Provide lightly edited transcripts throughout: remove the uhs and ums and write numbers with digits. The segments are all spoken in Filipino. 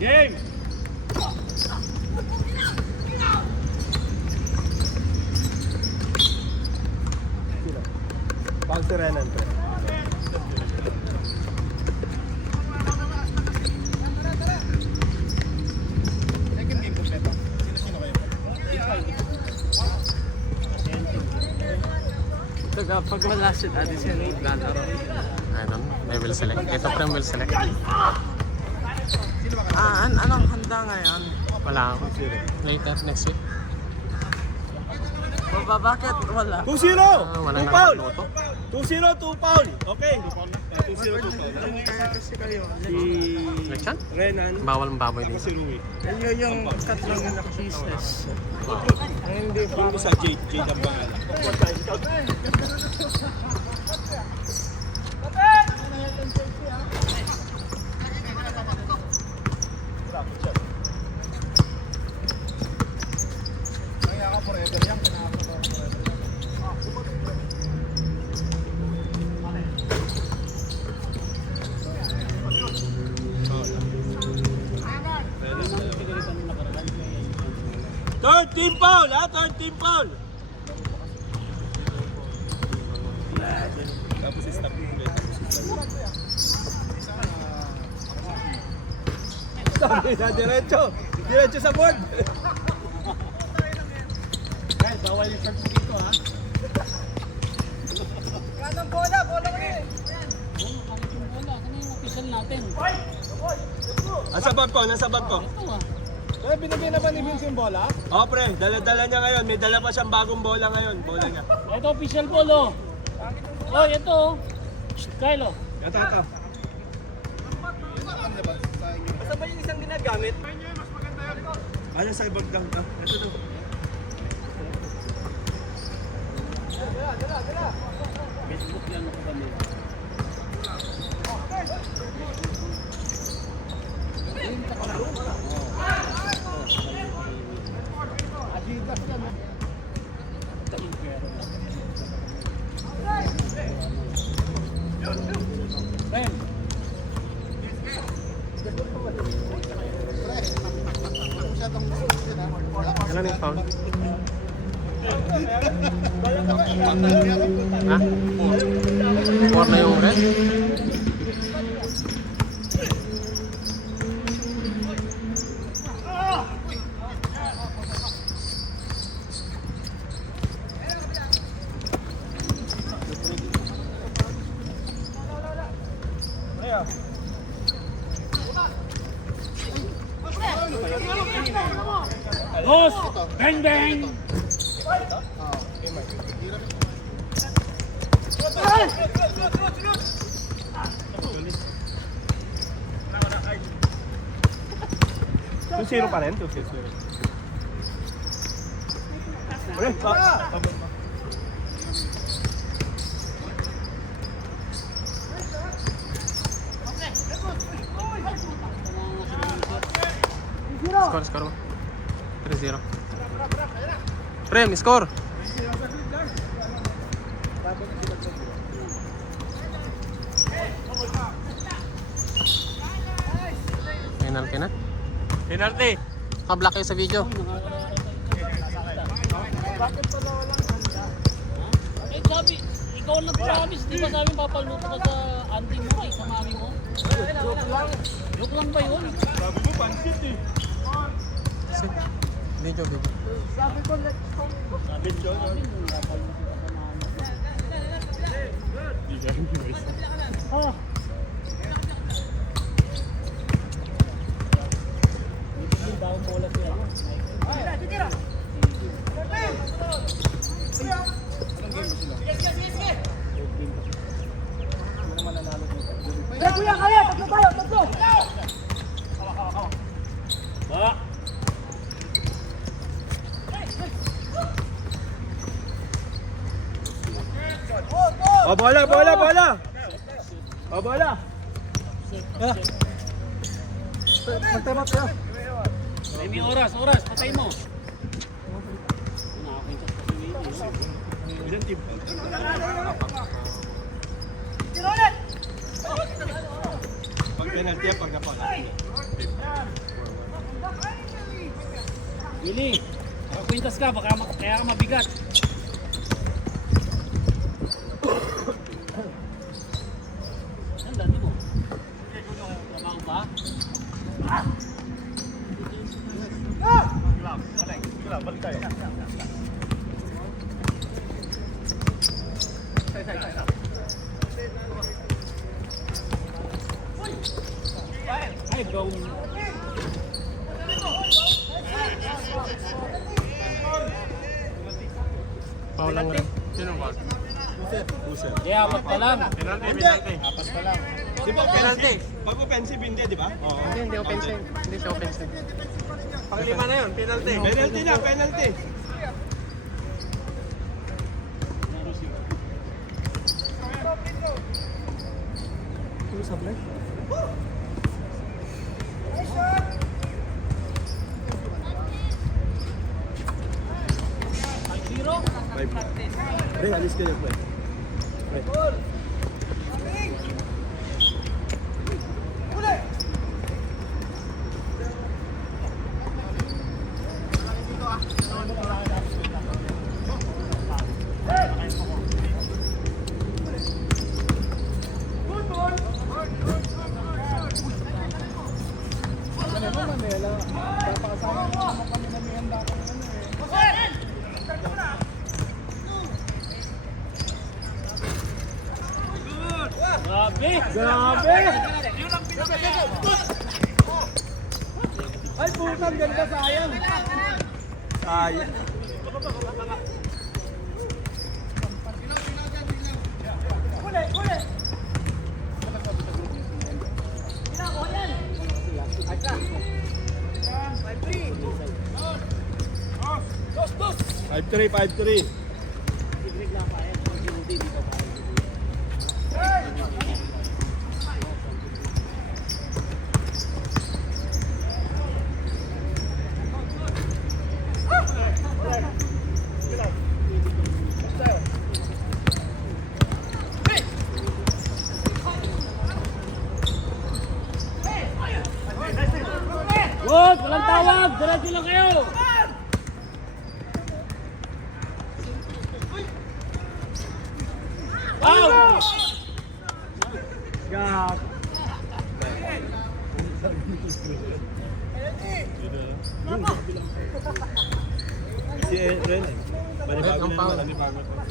Game! Pag si Renan. Second game kompleto. Sino kayo? Pag wala si Addison, lalaro. Ano? May will select. Ito pa rin will select. Anong handa ngayon? Wala ako. Later, next week. Bakit wala? 2-0! Wala 2 na foul! luto. 2-0, 2 foul! Okay. 2-0, 2 foul. Kaya kasi kayo. Si Lechon? Renan. Bawal ang baboy Ako dito. si Rui. Yan yung tatlong pieces. Ang hindi pa. Yung isa, Jade. Jade ang pangalan. Third team foul, ha? Third team foul. Tapos stop mo ulit. Stop na diretso. Diretso sa board. Guys, bawal yung short dito ha. Kanang bola mo eh. Yung bola, ano yung official natin? Nasa bag ko, nasa bag ko. Ito ah. Eh, binigyan naman ni Vince yung bola? Oh, pre, dala-dala niya ngayon. May dala pa siyang bagong bola ngayon. Bola niya. Ito official ball oh. Oh, ito oh. Kyle oh. Ito. Basta ba yung isang ginagamit? Ano sa ibag lang ito? Ito to. Facebook yan ako kami. Adidas yan ah. Ben. Kailan yung foul? Ha? 4 na yung red? Dos! Bang bang! Yung 0 pa rin? 2-0. Pre, Score mo. 3-0. Prem, score! Penalty na. penalty. Kablock kayo sa video. Eh sabi, ikaw nag-promise, di ba sabi papaluto ka sa auntie mo, sa mami mo? Joke lang ba yun? Bago mo, pansit eh. Video. Sabi ko, Sabi mo, papaluto ka sa mami mo. Ah. Hindi ba ang bola siya? Kuya, kaya! Tatlo tayo! Tatlo! Ba? Oh, bola! Oh, bola! Magtama tayo. May oras, patay mo. Ilan team? Pag penalty yan, pag napala. Willie, makakwintas ka, baka kaya ka mabigat. Saan dati mo? Trabaho ba? Ay, bro. Foul lang rin. Sino ba? Puser. Yeah, apat pa lang. Penalty, penalty. Di ba Penalty. Pag offensive hindi, di ba? Oo. Hindi offensive. Hindi siya offensive. Panglima na yun, penalty. Penalty na, penalty. Zero. Pre, alis kayo, pre. Grabe. Grabe! Ay, putang ganda, sayang. Sayang. Five three, 5-3. Wag, walang tawag. Diretso lang kayo. Out! Gag. Si Ren, panibago Ang na foul. naman, panibago na.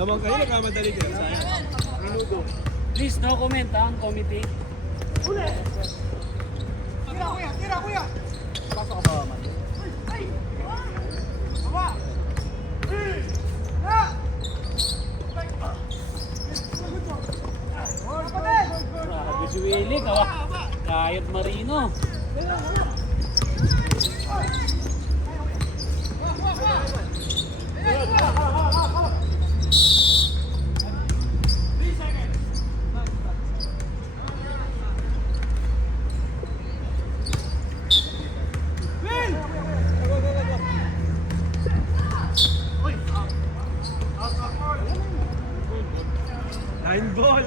Lamang kayo, nagmamadali kayo. Sayang. Please, no comment ang committee. Grabe si Willie, Kayot Marino. Line ball.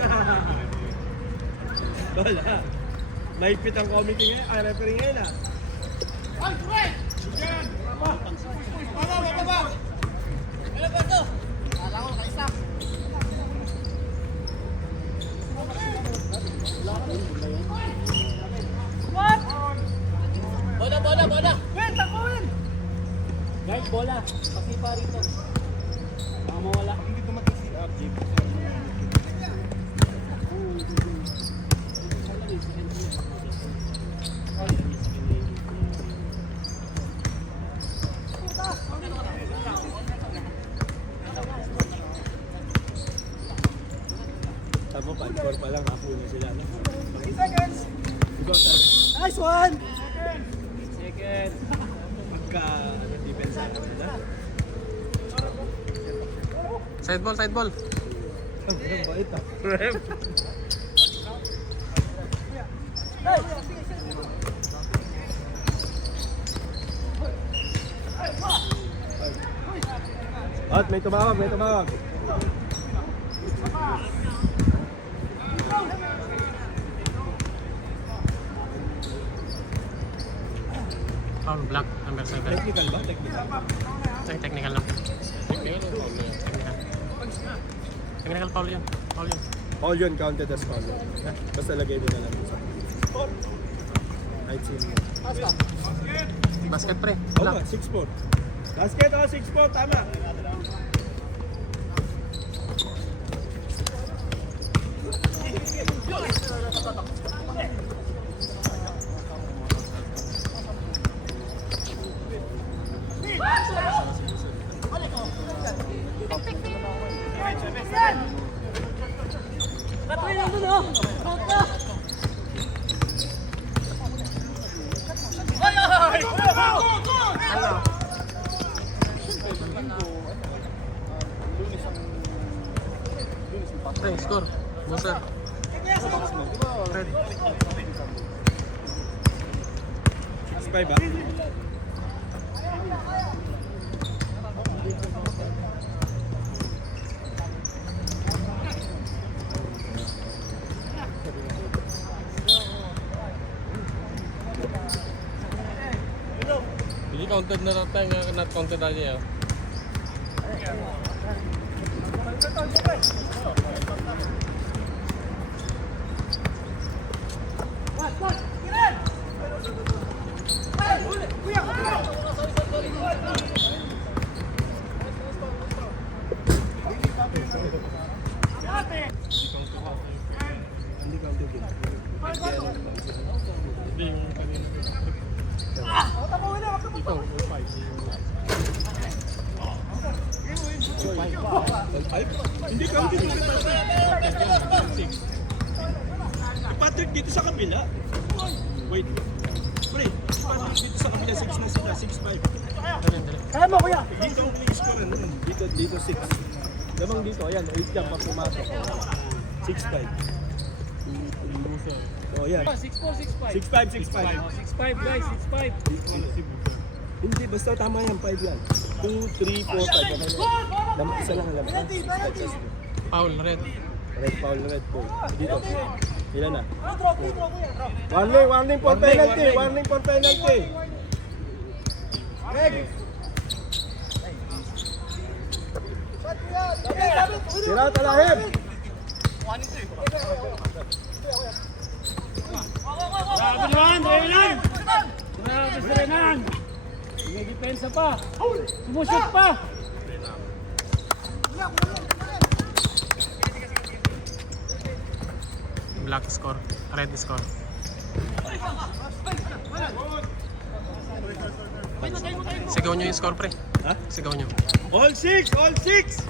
Wala. Naipit ang committee ngayon, referee ngayon ah. Bola. Guys, bola. Pasipa rito. Baka mawala. Hindi dumating si Abjib. Tama, 5-4 pa lang, ako na sila. 3 seconds! Nice one! Second. Pagka defense ako nila. Side ball. Ang bait ah. Ref. At may tumawag, may tumawag. Foul, black, number 7. Technical ba? Technical. Technical lang. Technical o foul na yun? Technical. Technical foul yun. Foul yun. All yun counted as foul. Basta lagay din na lang. I'd seen mo. Basket pre. Oo Black. nga, 6-4. Basket, 6-4, tama. Katry lang dun, oh! Bata! Ano? Pre, score. Buzzer. Red. 6-5 ba? Hindi counted na natin. Not counted na niya. Hindi counted din. Hindi yung kanina. Ikaw, 5. Hindi counted din. Patrick dito sa kabila. Wait. Pre, Patrick dito sa kabila 6 na sila, 6-5. Kaya mo, kuya! Dito ang score nun. Dito 6. Damang dito, ayan, 8 lang pag pumasok. 6-5. Oh, yan. 6-4, 6-5. 6-5, 6-5. 6-5 guys, 6-5. Hindi, basta tama yan, 5 yan. 2, 3, 4, 5. Okay. Isa lang alam. 6-5 just do. Foul, red. Red foul, red ball. Dito. Ilan na? Warning for penalty. Warning for penalty. Sira talahib. Grabe naman, Renan! Grabe si Renan! May depensa pa! Sumushoot pa! Black score. Red score. Sigaw nyo yung score, pre. Ha? Sigaw nyo. All 6! All 6!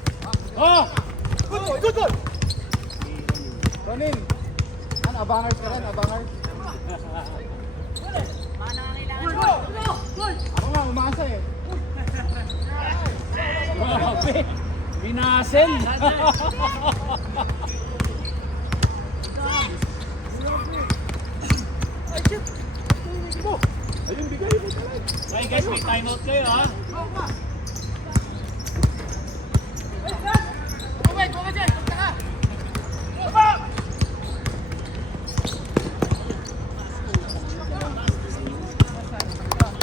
Oh! Good goal! Ronin, ano, abangers ka rin, abangers. Ako nga, umasa eh. Grabe! Binasel! Ayun, bigay mo talaga. Okay guys, may timeout kayo ha!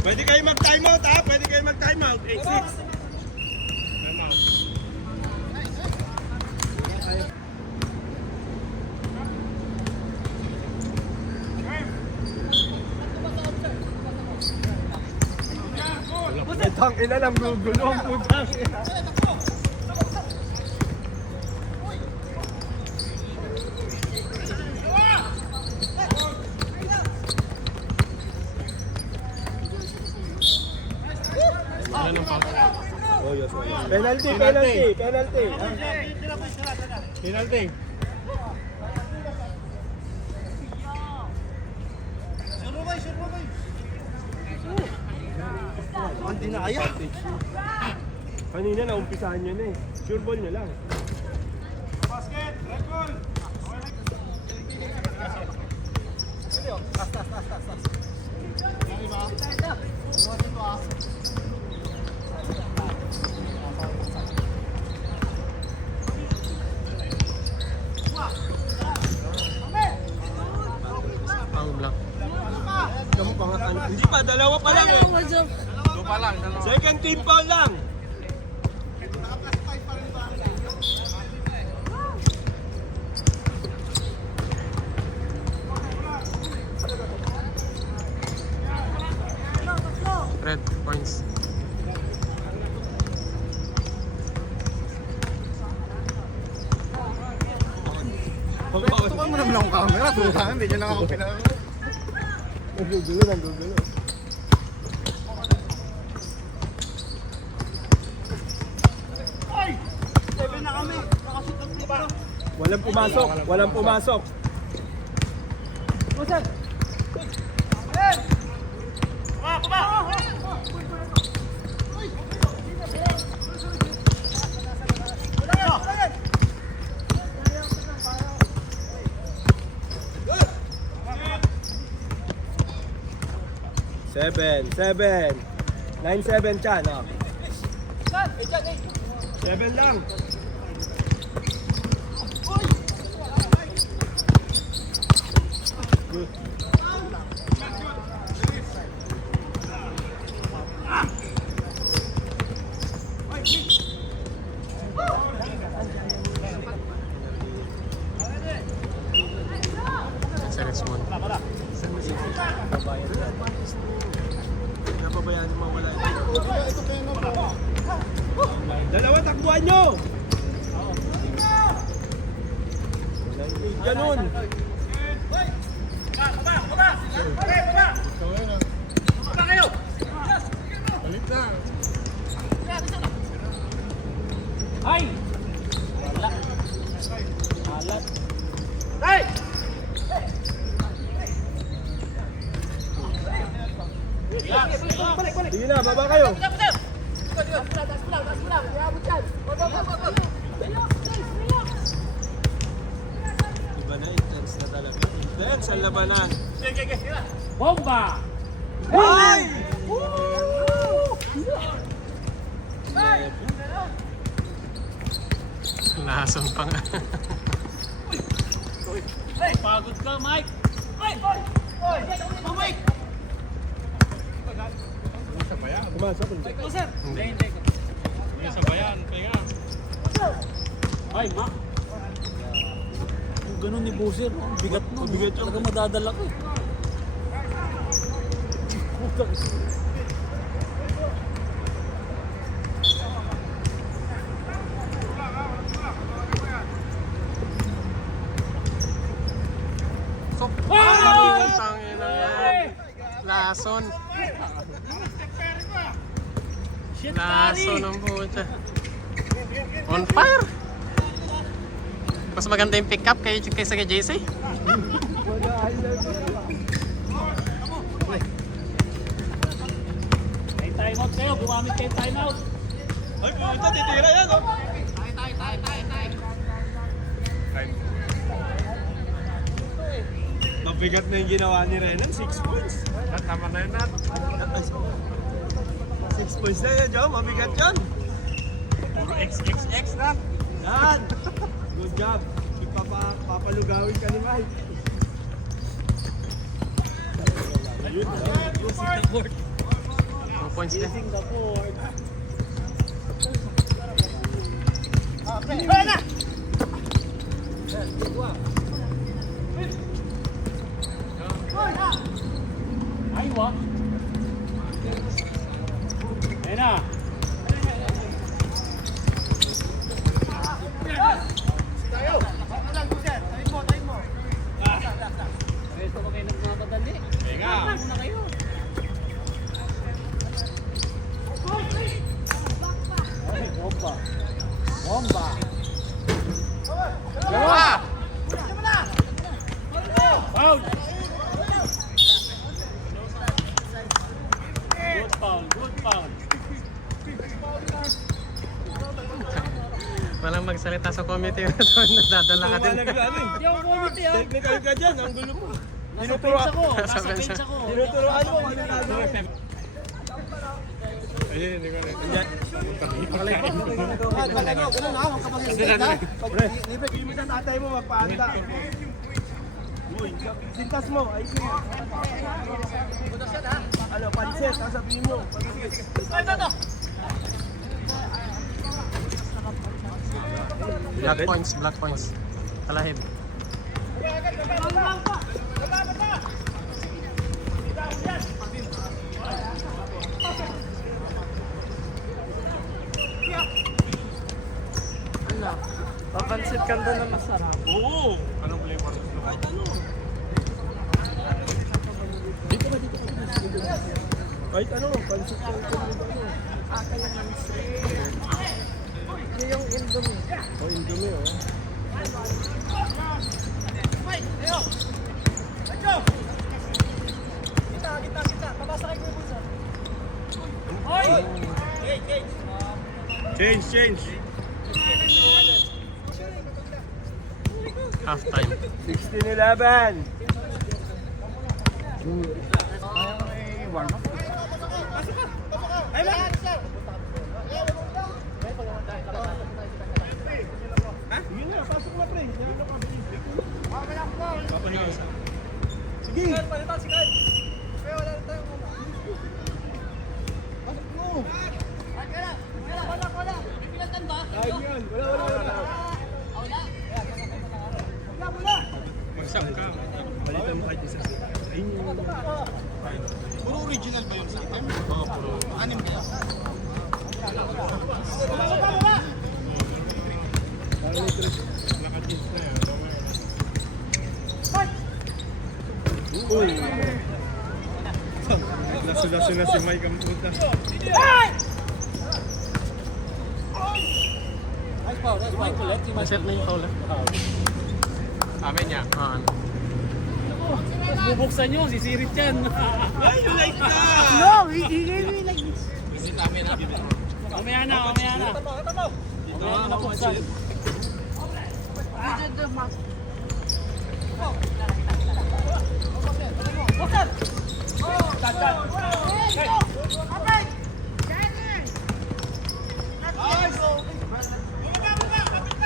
Pwede kayo mag-timeout ha? Pwede kayo mag-timeout. 8-6. Putang ina lang, gulong putang ina. Ano nang foul? Oh, yes, oh, yes. Penalty, penalty, penalty. Penalty. Hindi na kaya. Kanina naumpisahan nyo na eh. Sure ball nyo lang. Basket! Red ball! points oh. Second team foul lang. Red points. Tukan mo naman ang camera. Tukan, hindi nyo lang ako pinag... Nanggugulo. Walang pumasok. Seven. 9-7 Chan, oh. 7 lang. Good. Series 1. Napabayaan yung mawala ito. Dalawa, takbuhan nyo! Ganun! Ay! Wala. Alat. Sige na, baba kayo. Iba na, intense na talaga. Intense ang labanan. Bomba! Ay! Lason pa nga. Pagod ka, Mike! Pumasok, hindi. Hindi. Ay, ma! Yung ganun ni Boozer, ang bigat nun. Bigat yun. Talaga madadala ko eh. Ay! Tangin na yan. Lason. Shit, Lason ang puta. On fire! Mas maganda yung pick up kaysa kay JC. May timeout kayo, gumamit kayo timeout. Ay, pumunta, titira yan, oh. Mabigat na yung ginawa ni Renan, 6 points. Tama na yun natin. 6 points na yan, Joe. Mabigat yan. Puro XXX na. Yan. Good job. Papalugawin ka ni Mike. Ayun. Using the board. 2 points na. Using the board. Ay, wa. Ayun na. Resto ba kayo nagmamadali? Ano na kayo? Ay, bomba. Bomba. Dalawa! Foul! Good foul, good foul. Walang magsalita sa committee na to. Nadadala ka din. Ano eh. Hindi ako committee ah. Technical ka dyan, ang gulo mo. Nasa bench ako. Nasa Nasa bench. bench ako. Tinuturoan mo, ano gagawin? Ayun, hindi ko na. Pre, hindi mo sa tatay mo magpaanda. Uy, sintas mo, ay siya. Ano, pansit, sasabihin mo. Pansit. Black points. Kalahib. Ano? Papansit ka doon na masarap. Oo! Anong flavor? Kahit ano. Kahit ano, pansit ka ito. Akin naman yung Indomie. Oh, Indomie, oh. Change. Half time. 16-11. Sige na, pasok na pre. Ano ka, bilis. Papaliwas. Sige. Ay, yun. Wala. Magsak ka. Balitan mo kahit isa. Puro original ba yun sa atin? Oo, puro. Anim kaya? Nakatins na yan. Uy! Laso-laso na si Mike ang puta. Set na yung foul. Amin niya. Tapos bubuksan nyo, sisirit yan. Ay, you like that! No, he gave me like this. Mamaya na. Mamaya na buksan. Did the mask.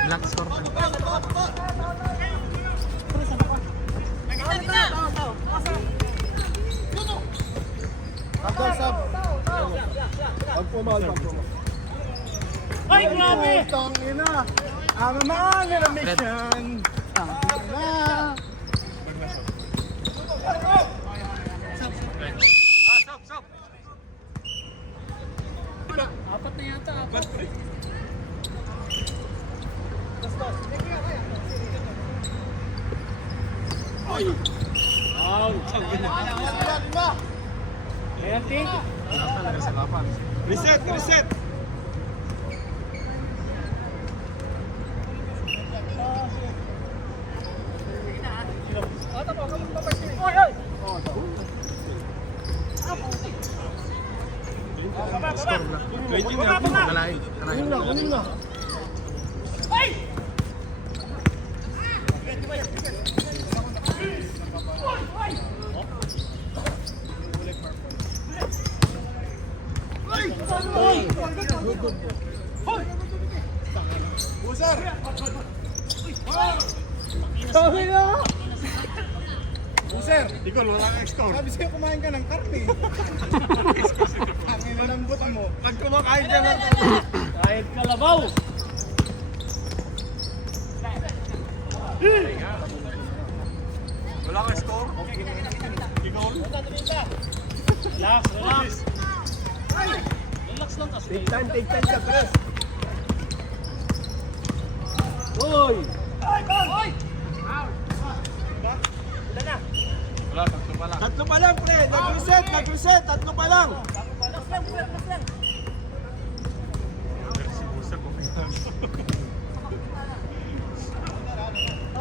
Black score. Pag pumal. Ay, grabe! Tangina. I'm a man on a mission. Tangina. Apat na yata. Ay! Ayan, Ting. Reset! Waiting na. Kalahib. Kunin na. Sir, Ikaw, wala kang score. sabi sa'yo kumain ka ng karne. Ang inalambot mo. Pag kumakain ka ng Kahit kalabaw. wala kang score? Ikaw? Relax. Relax lang kasi. Take time sa press. Hoy! Tatlo pa lang, pre. Nag-reset. Tatlo pa lang.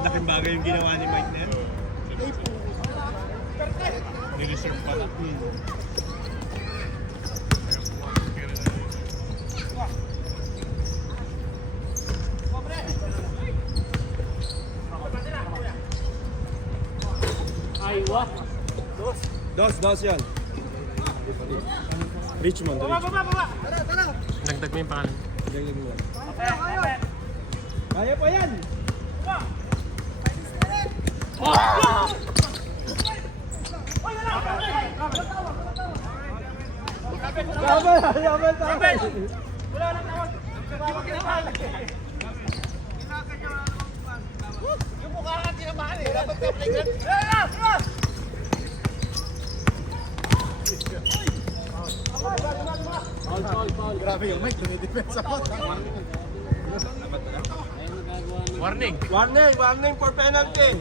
Laking bagay yung ginawa ni Mike na yan. Ni-reserve pala. Aywa. Dos yan. Richmond. Dagdag mo yung pangalan. Kaya pa yan. Yung mukha ka tinamaan eh. Dapat ka playground. Grabe yung mic, dumidepensa pa. Warning. Warning for penalty.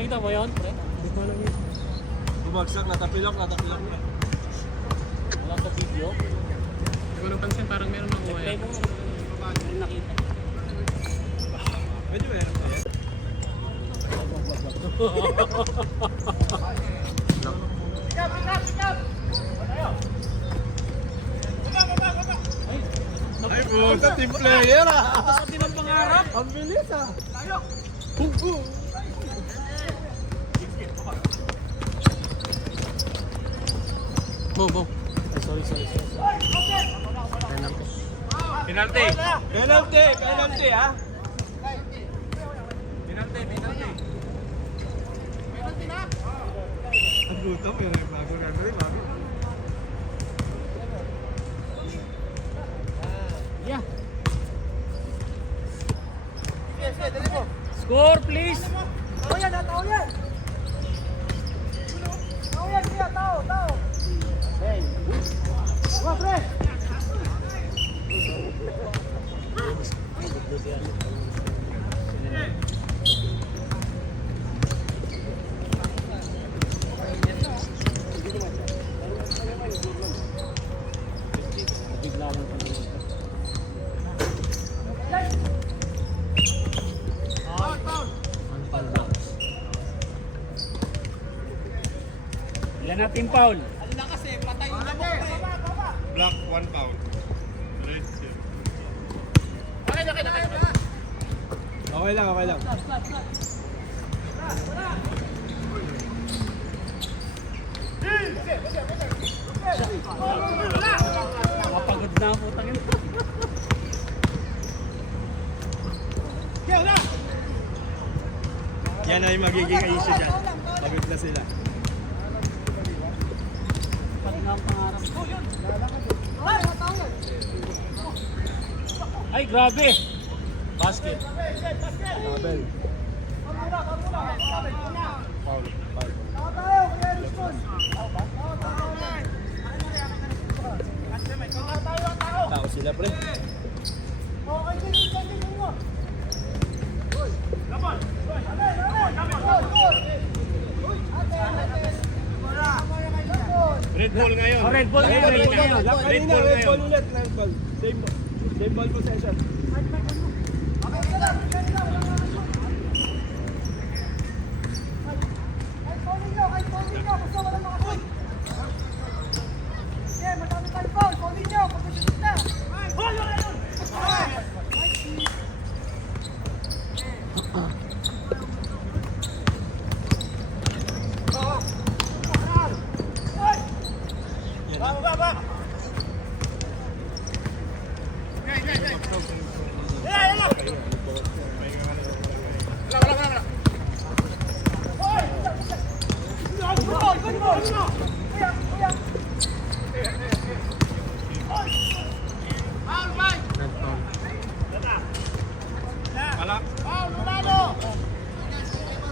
Nakita mo yun, pre? Bumagsak, natapilok. Wala sa video. Hindi ko napansin, parang meron makuha Play yan. mo. Meron nakita. Medyo meron pa yan. Ay, puta, team player ah! Pati ng pangarap! Ang bilis ah! Bo. Penalty ah! Ang gutom yung bago na rin, bago. Yeah. Score, please. Ilan natin foul? Black, 1 pound. Okay lang. Nakapagod na ang putang ina. Yan ay magiging issue dyan. Pagod na sila. Palinga ang pangarap. Ay, grabe. Basket. Abel. Foul. Tao sila pre. Red Bull ngayon. Red Bull ngayon. Red Bull ulit. Red Bull. Same ball possession.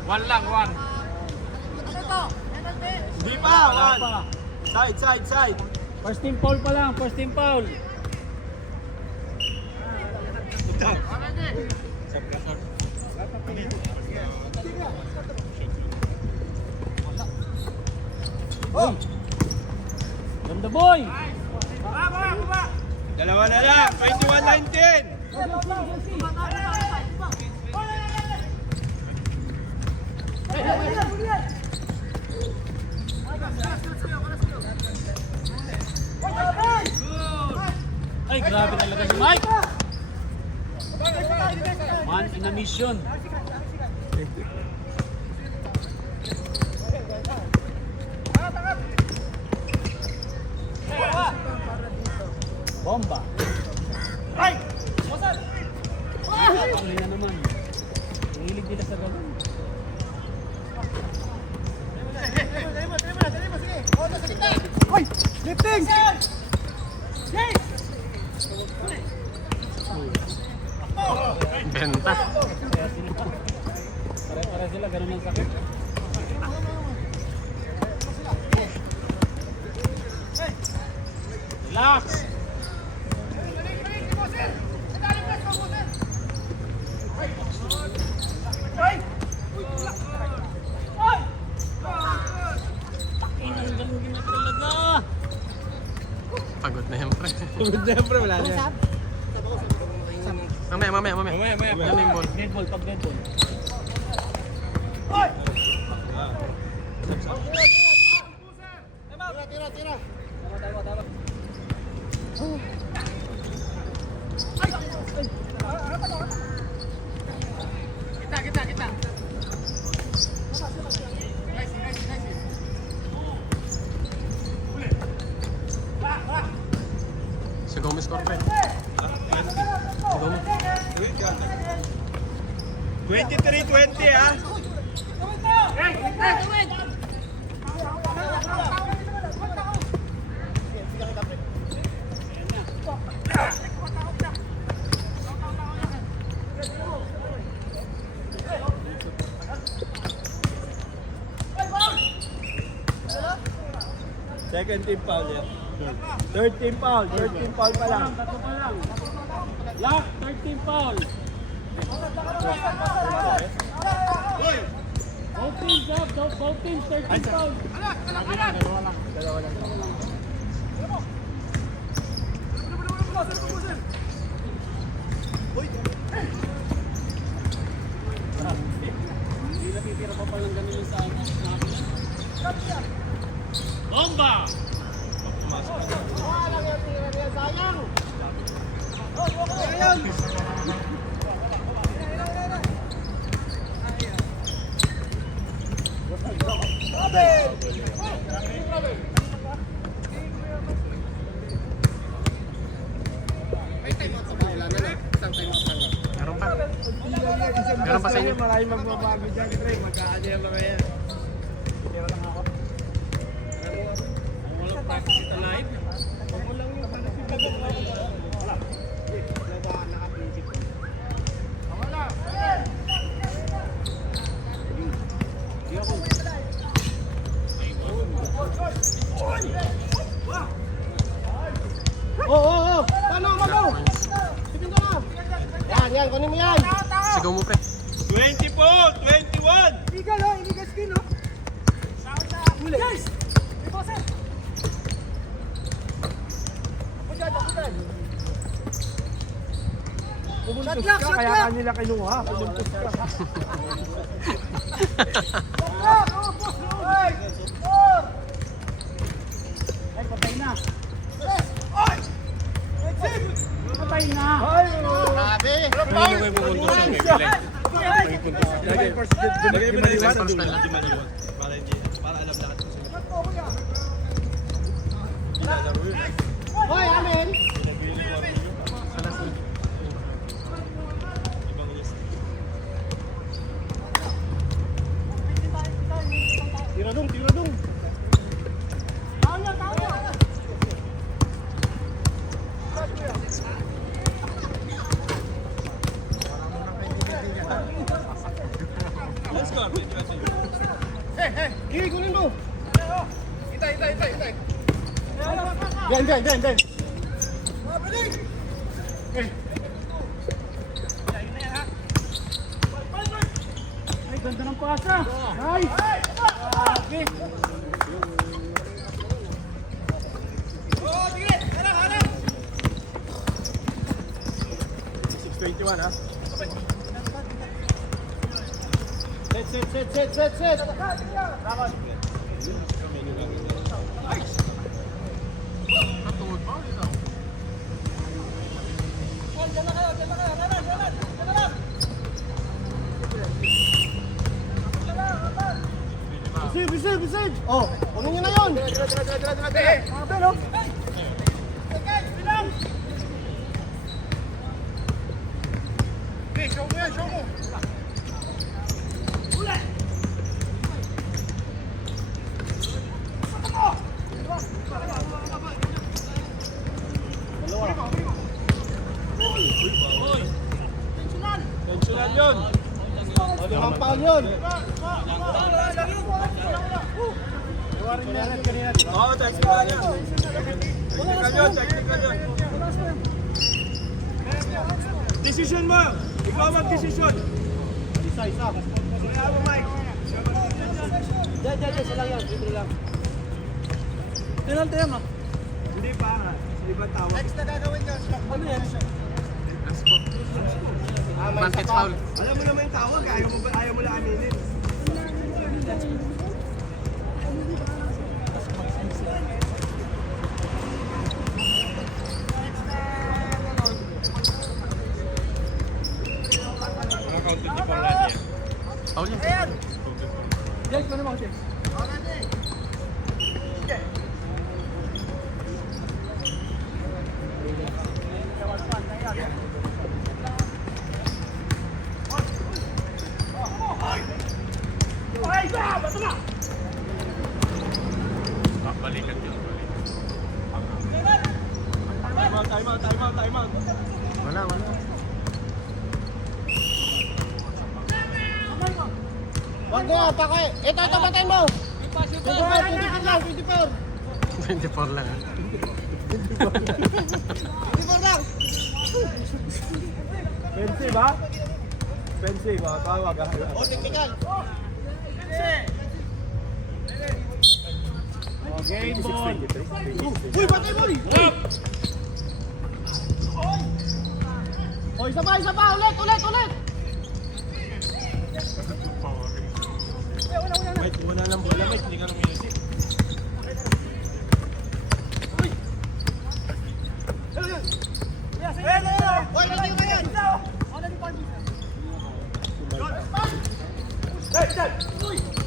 One lang, one. Di pa. Side. First team foul pa lang. First team foul. Ganda boy. Dalawa na lang. 21-19. Ay, grabe talaga si Mike. Man in a mission. Bomba. Ay! Ano yan naman? Hilig nila sa ganun. Lifting! Benta. Pare-pare sila, ganun ang sakit. Relax! Ang galing na talaga! Pagod na yan, pre. Pagod na pre, wala na. Mamaya. Mamaya. Yan na yung ball. Dead ball, pag dead ball. Si Gomez score, pre. Si Gomez. 23-20 ha. Second team foul yan. Third team foul pa lang. Tatlo pa lang. Lock, 13 foul. Both teams, both teams, 13 foul. Dalawa lang. Hindi natitira pa palang ganun sa ano. Bomba! Meron pa. Meron pa sa inyo. Maraming magbabago dyan, pre. Magkaan yan mga yan. Walang practice ito live. Yan, kunin mo yan! Sigaw mo, pre. 24, 21. Illegal oh, illegal skin oh! Huli! Guys! Pumuntos ka, kaya ka nila kinuha. Pumuntos ka. Ay, patay na. Patay na. Grabe! Lagay mo na liwanag. First time lang. Para alam lahat kung sino. Hoy, amin! Tira dong. Let's go. Kiri, kunin mo! Yan! Ay, ganda ng pasa. Nice. Okay. 6:21 ha. Set. Bisig! Oh, kunin nyo na yun! Tensionan yun! O, limang paul yun! Oo, technical yun! Technical yun! Decision mo! Ikaw mag-decision! Isa. Kaya mo, Mike! Diyan, sila yan. Dito lang. Penalty yan, no? Hindi pa. Hindi ba tawag? Next na gagawin nyo. Ano yan? Advantage foul. Alam mo naman yung tawag. Ayaw mo lang aminin. Foul yan. James, ano mo, James? Time out. Wala. Wag mo, pake. Ito, patay mo. 24 24 lang. 24 lang. Pensive ha? Pensive ha? Tawag ha? O, technical. Game ball. Uy, patay mo rin. O, isa pa. Ulit. Wait, wala lang bola, mate. Hindi ka ng music.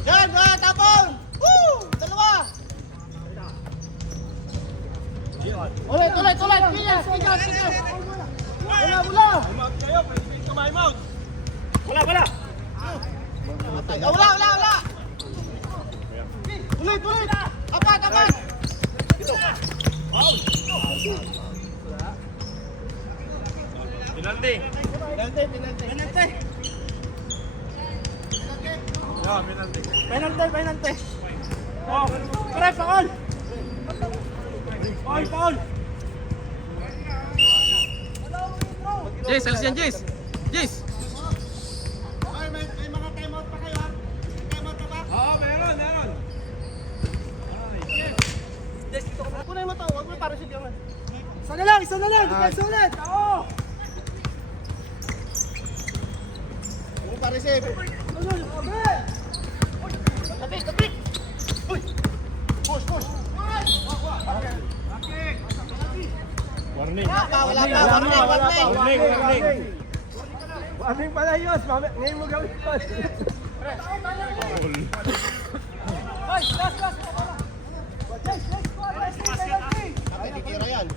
Yan, tapon! Woo! Dalawa! Ulit! Sige! Wala! Time-out kayo, pwede time-out! Wala! Wala! Ulit! Apat! Ito! Pinaldi! Penalty! Oh! Correct, Paul! Paul! Jace, alis yan, Jace! May mga timeout pa kayo ha? Timeout pa ba? Oo, meron! Kunin mo to, wag mo para siya naman. Isa na lang, defense ulit! Oo! Pa-receive! Kapit! Push! Warning! Wala pa! Warning pala yun! Ngayon mo gawin pa! Titira yan!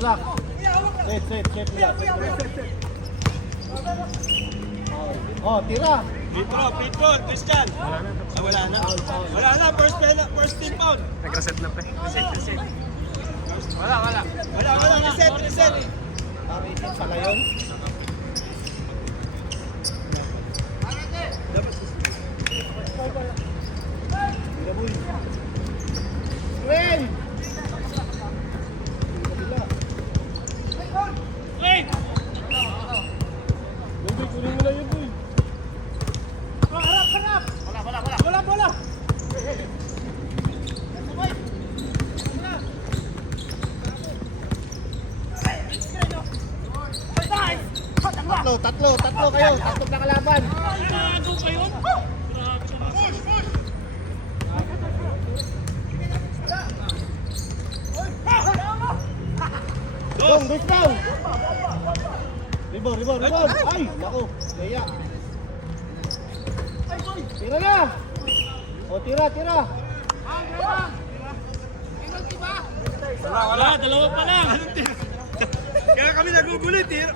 Relax! Set! Oh, tira! Pitro, Christian! Wala na, first team foul! Nag-reset na pa. Reset. Wala, reset! Reset pala yun? Screen! Kunin mo lang yun, boy. Harap! Wala! Tatlo kayo. Tatlo na kalaban. Gago pa yun? Grabe naman. Dong, base down. Rebound. Ay, nako. Gaya. Tira na. O, tira. Wala, dalawa pa lang. Kaya kami nagugulit eh.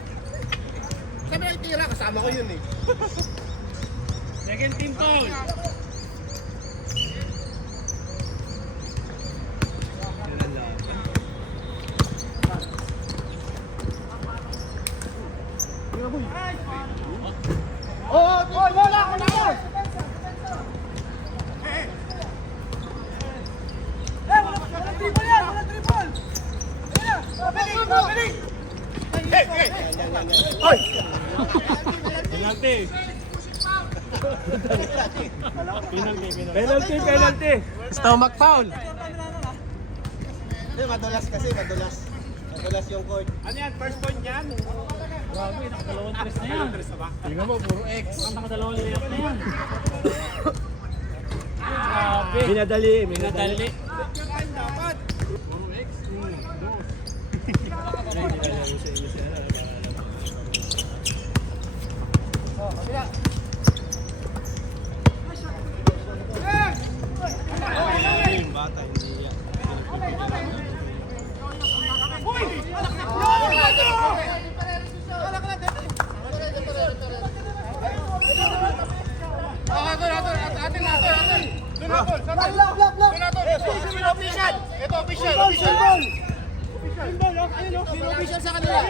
Sabi na tira, kasama ko yun eh. Second team foul. Wala ako na ako. Penalty. Stomach foul. Madulas kasi, madulas. Madulas yung court. Ano yan? First point yan? Grabe, nakadalawang tres na yan. Tingnan mo, puro X. Nakadalawang layup na yan. Grabe. Minadali. Nadali.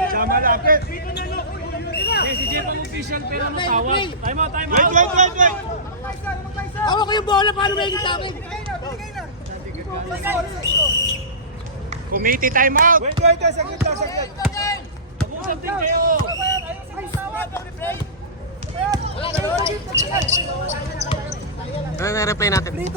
Siya malapit. Si Jeff ang official pero matawag. Time out. Wait. Hawak ko yung bola, paano may sa akin? Committee time out. Wait. Saglit. Mag-uusap din kayo. Ano na replay natin? Wait.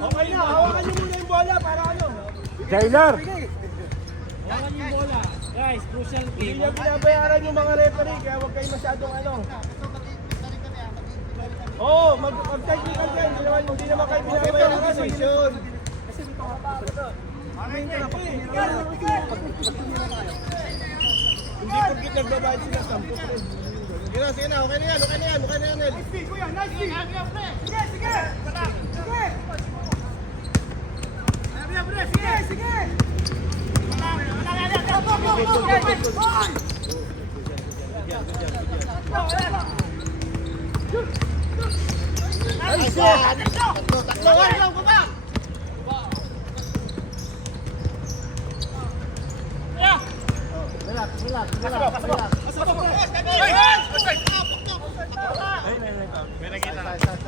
Okay na, hawakan niyo muna yung bola para ano? Jailer! Hawakan yung bola. Guys, crucial Hindi game. niya binabayaran yung mga referee, kaya huwag kayo masyadong ano. Oo, mag-technical kayo, hindi naman kayo binabayaran ng position. Hindi porkit nagbabayad sila 10. Sige na, okay na yan.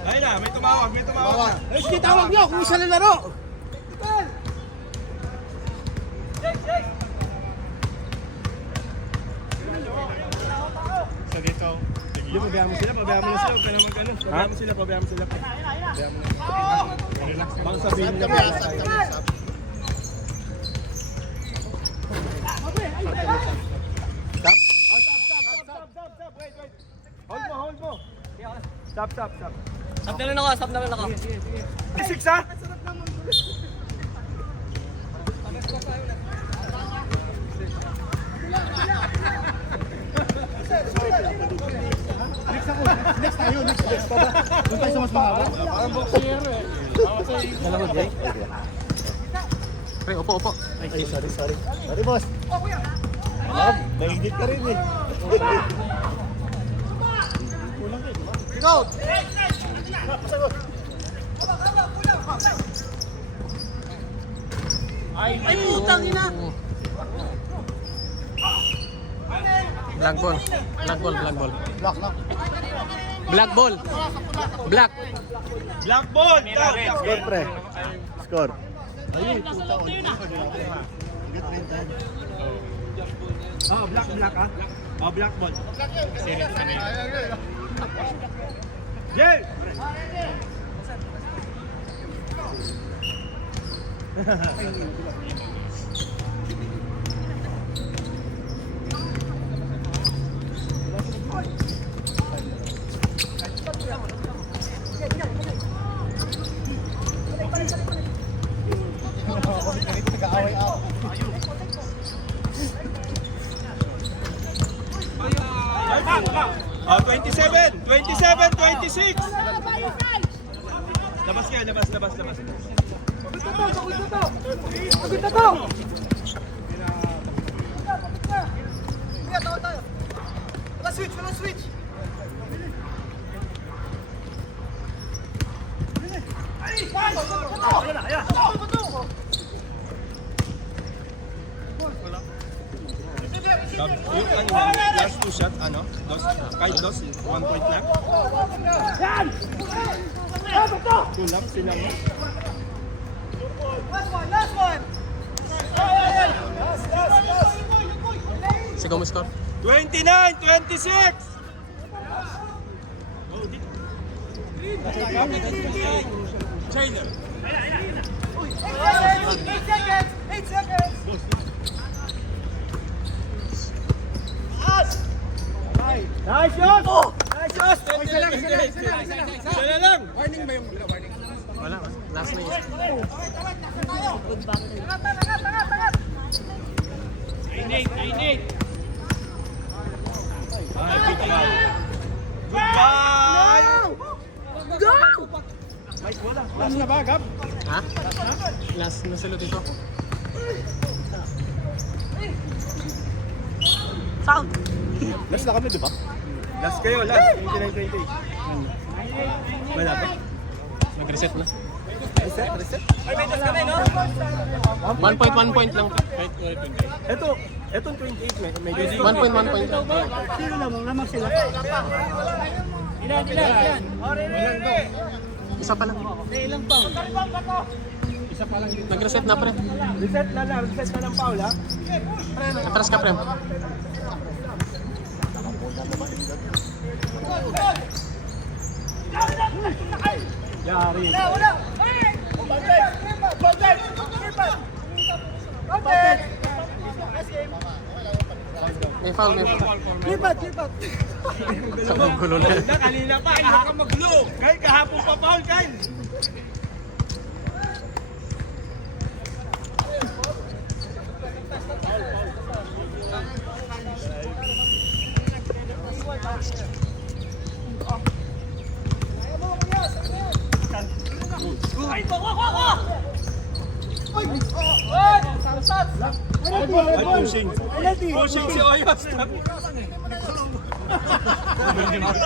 Ay na, may tumawag. Sige, tawag nyo kung saan ang laro. Sa dito. Hindi, pabayaan mo sila. Huwag ka na mag-ano. Pabayaan mo sila. Relax. Baka sabihin nila. Stop. Wait. Hold mo. Stop. Stop na rin ako. Six, ha? Next tayo pa ba? Doon tayo sa mas mahaba. Parang boxer eh. Dalawa, Jay? Pre, upo. Ay, sorry. Sorry, boss. Nainit ka rin eh. Go! Ay, putang ina. Black ball. Lock. Black ball. Black. Black ball. Score, pre. Score. Nasa loob na yun ah. Oh, black ah. Oh, black ball. Jay! Oh, 27, 26. Labas kayo, labas. Wala switch. Yung last two shots, kahit dos, 1 point lang. Two laps sila mo. Last one. Sigaw mo score. 29-26! China. 8 seconds. Nice shot! Nice shot! Isa lang! Warning ba yung warning? Wala. Last na yun. Init. Goodbye! Last na ba, Gab? Ha? Last na sila dito. Foul! Last na kami, di ba? Last kayo, last. 29-28. Wala pa. Nag-reset na. Reset. 1 point lang. Etong 28 may 1 point. Sino naman sila? Ilan. Isa pa lang. Ilang pa. Nag-reset na, pre. Reset na ng foul, ha? Atras ka, pre. Yari. May foul. Lipat. Sa gulo na. Kanina pa, kahapon maglo. Kyle, kahapon pa foul, Kyle. Ay, pushing. Pushing si Oyos.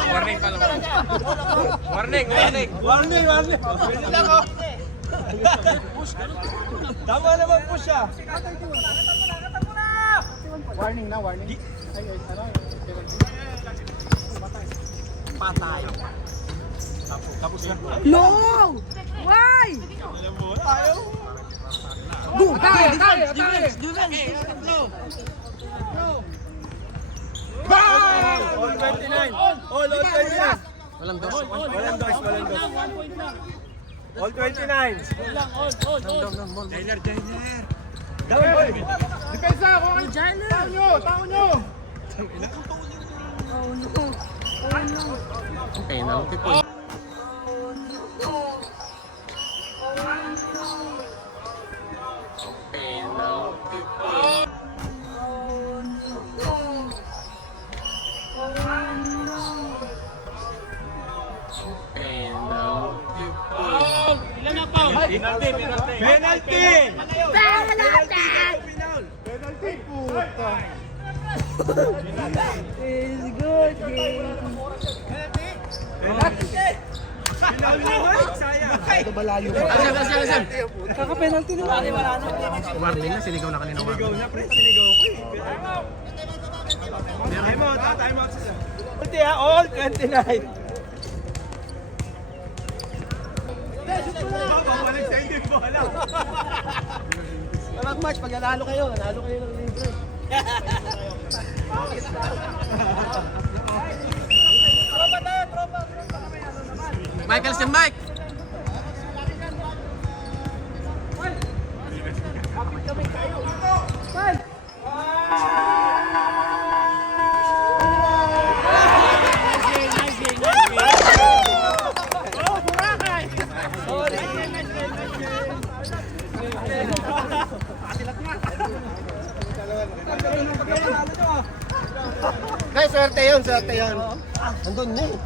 Warning. Warning. Pwede lang ako. Tama naman po siya. Warning na, warning. Patay. Tapos na. No! Why? Alam mo, ayaw. Go! Tayo! All 29. All 29. Walang dos. Walang dos. 1 point lang. All 29. All. Down boy. Depensa ako kay Jailer. Tao nyo. Okay, na. Okay po. Ilan na pa? Penalty. Puta. Is good game. Sayang. Malayo pa. Alisan. Kaka-penalty na lang. Warning na, sinigaw na kanina. Sinigaw na, pre. Sinigaw ko eh. Time out sila. Ulti ha, all 29. Babalik sa hindi ko alam. Walang match, pag nanalo kayo ng libre. Michael St. Mike. Guys, swerte yun. Andun na eh.